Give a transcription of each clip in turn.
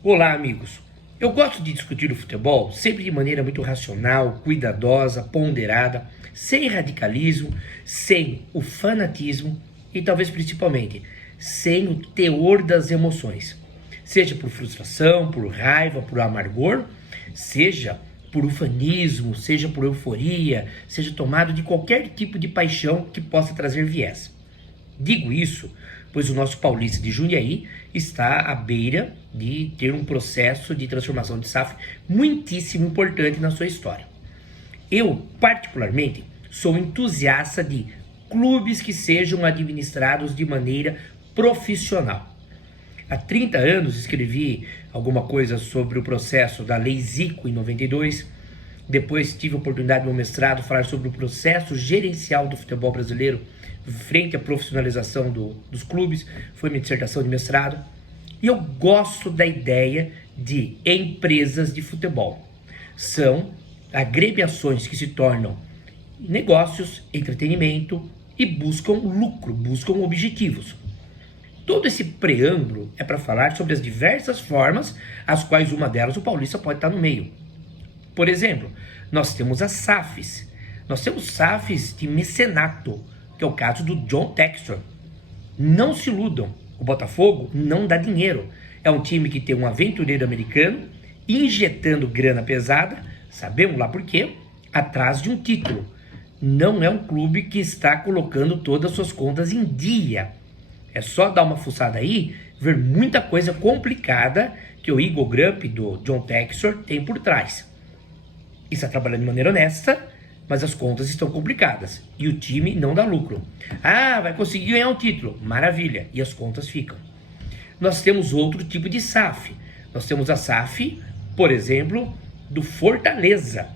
Olá, amigos. Eu gosto de discutir o futebol sempre de maneira muito racional, cuidadosa, ponderada, sem radicalismo, sem o fanatismo e talvez principalmente sem o teor das emoções. Seja por frustração, por raiva, por amargor, seja por ufanismo, seja por euforia, seja tomado de qualquer tipo de paixão que possa trazer viés. Digo isso pois o nosso Paulista de Jundiaí está à beira de ter um processo de transformação de SAF muitíssimo importante na sua história. Eu, particularmente, sou entusiasta de clubes que sejam administrados de maneira profissional. Há 30 anos escrevi alguma coisa sobre o processo da Lei Zico em 92. Depois tive a oportunidade no mestrado falar sobre o processo gerencial do futebol brasileiro frente à profissionalização dos clubes. Foi minha dissertação de mestrado. E eu gosto da ideia de empresas de futebol. São agremiações que se tornam negócios, entretenimento e buscam lucro, buscam objetivos. Todo esse preâmbulo é para falar sobre as diversas formas, as quais uma delas o Paulista pode estar no meio. Por exemplo, nós temos as SAFs. Nós temos SAFs de mecenato, que é o caso do John Textor. Não se iludam, o Botafogo não dá dinheiro. É um time que tem um aventureiro americano injetando grana pesada, sabemos lá por quê, atrás de um título. Não é um clube que está colocando todas as suas contas em dia. É só dar uma fuçada aí, ver muita coisa complicada que o Eagle Group do John Textor tem por trás. Está trabalhando de maneira honesta, mas as contas estão complicadas e o time não dá lucro. Ah, vai conseguir ganhar um título, maravilha, e as contas ficam. Nós temos outro tipo de SAF. Nós temos a SAF, por exemplo, do Fortaleza.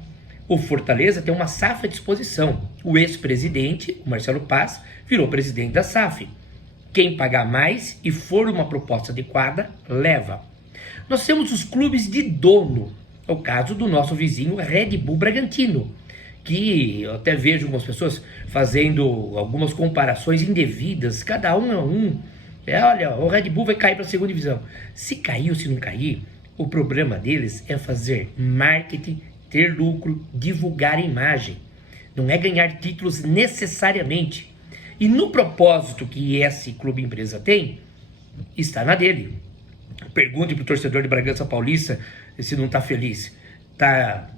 O Fortaleza tem uma SAF à disposição. O ex-presidente, o Marcelo Paz, virou presidente da SAF. Quem pagar mais e for uma proposta adequada, leva. Nós temos os clubes de dono. É o caso do nosso vizinho Red Bull Bragantino, que eu até vejo algumas pessoas fazendo algumas comparações indevidas, cada um é um. Olha, o Red Bull vai cair para a segunda divisão. Se cair ou se não cair, o problema deles é fazer marketing, ter lucro, divulgar a imagem. Não é ganhar títulos necessariamente. E no propósito que esse clube empresa tem, está na dele. Pergunte para o torcedor de Bragança Paulista se não está feliz. Está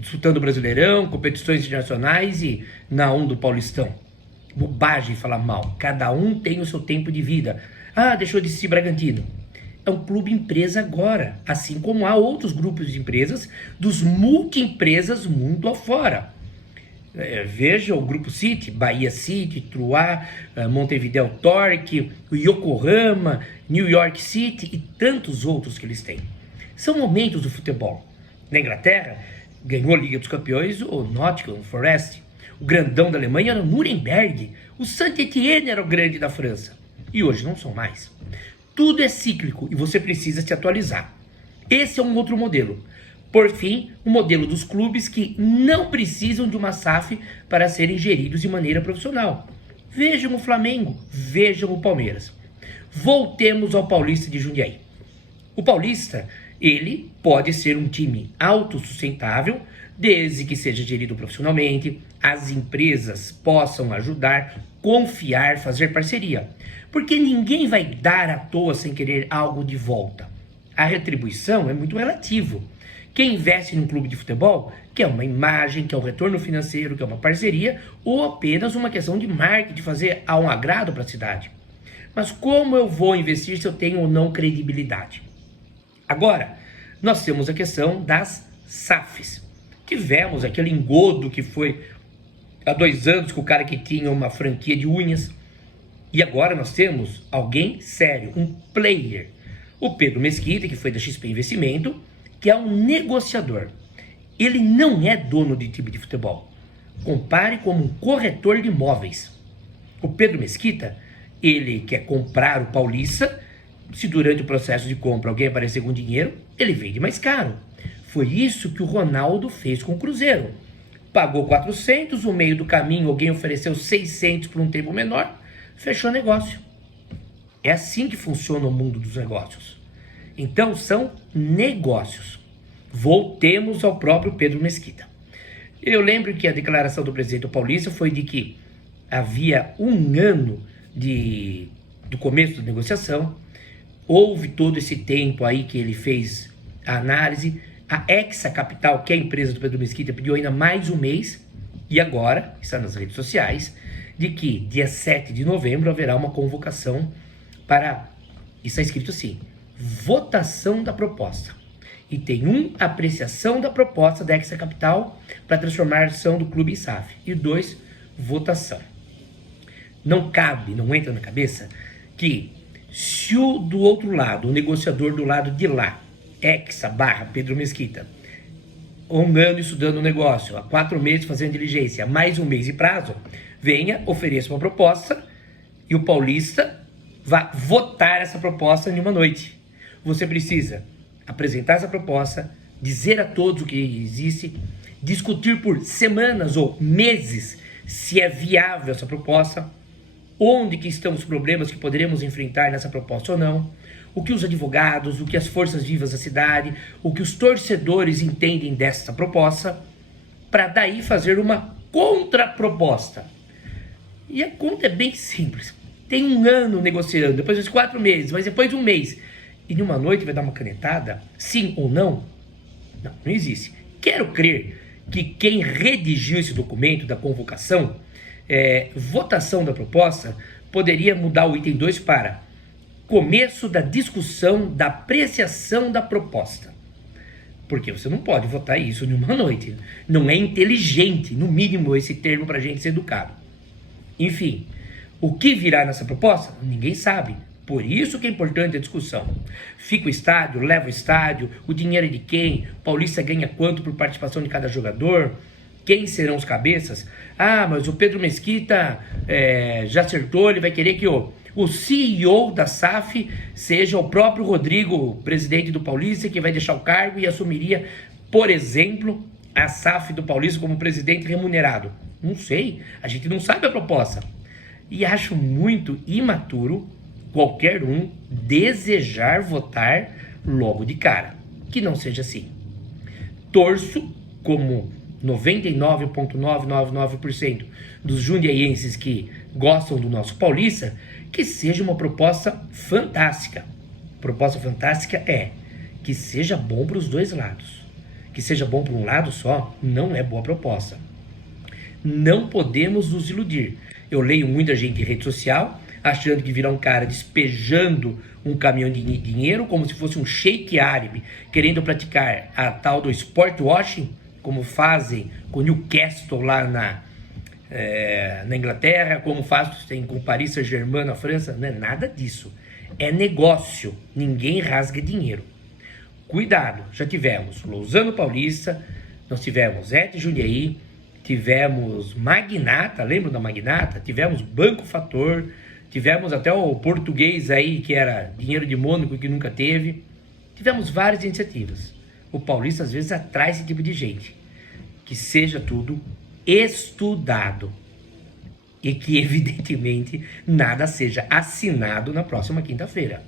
disputando o Brasileirão, competições internacionais e na do Paulistão. Bobagem falar mal. Cada um tem o seu tempo de vida. Ah, deixou de ser Bragantino. É um clube empresa agora, assim como há outros grupos de empresas dos multi-empresas mundo afora. Veja o Grupo City, Bahia City, Truá, Montevideo Torque, o Yokohama, New York City e tantos outros que eles têm. São momentos do futebol. Na Inglaterra, ganhou a Liga dos Campeões o Nottingham Forest. O grandão da Alemanha era o Nuremberg. O Saint-Étienne era o grande da França. E hoje não são mais. Tudo é cíclico e você precisa se atualizar. Esse é um outro modelo. Por fim, o modelo dos clubes que não precisam de uma SAF para serem geridos de maneira profissional. Vejam o Flamengo, vejam o Palmeiras. Voltemos ao Paulista de Jundiaí. O Paulista, ele pode ser um time autossustentável, desde que seja gerido profissionalmente, as empresas possam ajudar, confiar, fazer parceria. Porque ninguém vai dar à toa sem querer algo de volta. A retribuição é muito relativo. Quem investe num clube de futebol quer uma imagem, quer um retorno financeiro, quer uma parceria ou apenas uma questão de marketing, fazer um agrado para a cidade. Mas como eu vou investir se eu tenho ou não credibilidade? Agora, nós temos a questão das SAFs. Tivemos aquele engodo que foi há 2 anos com o cara que tinha uma franquia de unhas. E agora nós temos alguém sério, um player. O Pedro Mesquita, que foi da XP Investimento, que é um negociador. Ele não é dono de time de futebol. Compare como um corretor de imóveis. O Pedro Mesquita, ele quer comprar o Paulista. Se durante o processo de compra alguém aparecer com dinheiro, ele vende mais caro. Foi isso que o Ronaldo fez com o Cruzeiro. Pagou 400, no meio do caminho alguém ofereceu 600 por um tempo menor, fechou negócio. É assim que funciona o mundo dos negócios. Então são negócios. Voltemos ao próprio Pedro Mesquita. Eu lembro que a declaração do presidente do Paulista foi de que havia um ano do começo da negociação, houve todo esse tempo aí que ele fez a análise, a Hexa Capital, que é a empresa do Pedro Mesquita, pediu ainda mais um mês, e agora, está nas redes sociais, de que dia 7 de novembro haverá uma convocação para, está escrito assim, votação da proposta. E tem apreciação da proposta da Hexa Capital para transformar a ação do clube em SAF. E 2, votação. Não cabe, não entra na cabeça que se o do outro lado, o negociador do lado de lá, Hexa / Pedro Mesquita, 1 ano estudando o negócio, há 4 meses fazendo diligência, mais 1 mês de prazo, venha, ofereça uma proposta e o Paulista vá votar essa proposta em uma noite. Você precisa apresentar essa proposta, dizer a todos o que existe, discutir por semanas ou meses se é viável essa proposta, onde que estão os problemas que poderemos enfrentar nessa proposta ou não, o que os advogados, o que as forças vivas da cidade, o que os torcedores entendem dessa proposta, para daí fazer uma contraproposta. E a conta é bem simples. Tem 1 ano negociando, depois de 4 meses, mas depois de 1 mês, e em uma noite vai dar uma canetada, sim ou não? Não, não existe. Quero crer que quem redigiu esse documento da convocação, votação da proposta, poderia mudar o item 2 para começo da discussão da apreciação da proposta. Porque você não pode votar isso em uma noite. Não é inteligente, no mínimo, esse termo para a gente ser educado. Enfim, o que virá nessa proposta? Ninguém sabe. Por isso que é importante a discussão. Fica o estádio, leva o estádio, o dinheiro é de quem? O Paulista ganha quanto por participação de cada jogador? Quem serão os cabeças? Ah, mas o Pedro Mesquita já acertou, ele vai querer que o CEO da SAF seja o próprio Rodrigo, presidente do Paulista, que vai deixar o cargo e assumiria, por exemplo, a SAF do Paulista como presidente remunerado. Não sei, a gente não sabe a proposta. E acho muito imaturo qualquer um desejar votar logo de cara. Que não seja assim. Torço, como 99,999% dos jundiaienses que gostam do nosso Paulista, que seja uma proposta fantástica. Proposta fantástica é que seja bom para os dois lados. Que seja bom para um lado só não é boa proposta. Não podemos nos iludir. Eu leio muita gente em rede social achando que virá um cara despejando um caminhão de dinheiro como se fosse um sheik árabe, querendo praticar a tal do sport washing, como fazem com o Newcastle lá na Inglaterra, como fazem com o Paris Saint-Germain na França. Não é nada disso. É negócio. Ninguém rasga dinheiro. Cuidado. Já tivemos Lousano Paulista, nós tivemos Et Jundiaí, tivemos Magnata, lembram da Magnata? Tivemos Banco Fator, tivemos até o português aí, que era dinheiro de Mônaco, que nunca teve. Tivemos várias iniciativas. O Paulista às vezes atrai esse tipo de gente. Que seja tudo estudado. E que evidentemente nada seja assinado na próxima quinta-feira.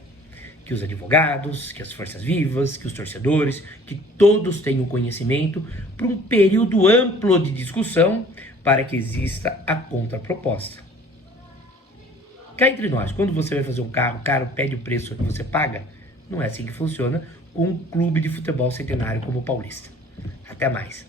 Que os advogados, que as forças vivas, que os torcedores, que todos tenham conhecimento para um período amplo de discussão para que exista a contraproposta. Cá entre nós, quando você vai fazer um carro, o cara pede o preço que você paga, não é assim que funciona com um clube de futebol centenário como o Paulista. Até mais.